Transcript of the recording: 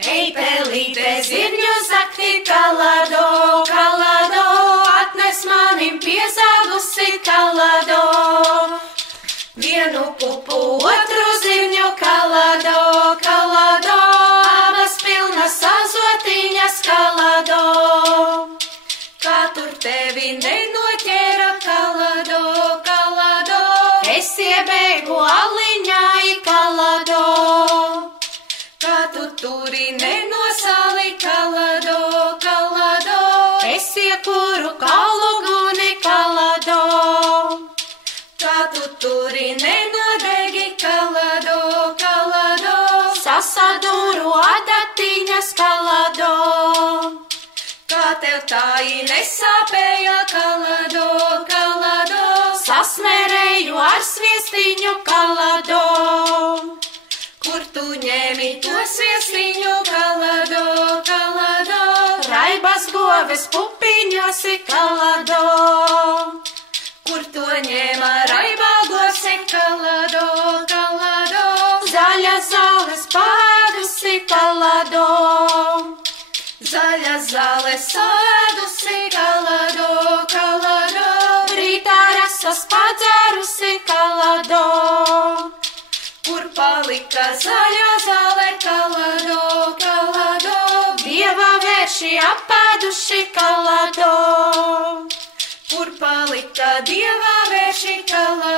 Ej, pelīte, zirņu zakti, kalado, kalado, atnes manim piezagusi kalado. Vienu pupu, otru zirņu, kalado, kalado, abas pilnas azotiņas, kalado. Kā tur tevi nenoķēra, kalado, kalado, es iebēgu aliņai, kalado. Kā tu turi nenosali, kalado, kalado, es iekuru kaluguni, kalado. Kā tu turi nenodegi, kalado, kalado, sasaduru adatiņas, kalado. Kā tev tāji nesāpēja, kalado, kalado, sasmērēju ar sviestiņu, kalado. Kur tu ņēmi to sviestiņu, kalado, kalado, raibas goves pupiņos, kalado. Kur to ņēma raibā gosi, kalado, kalado, zaļa zāles pādusi, kalado. Zaļa zāles sādusi, kalado, kalado, rītā rasas padzērusi, kalado. Kur palika zaļā zāle, kalado, kalado, dieva vērši apāduši, kalado. Kur palika dieva vērši, kalado.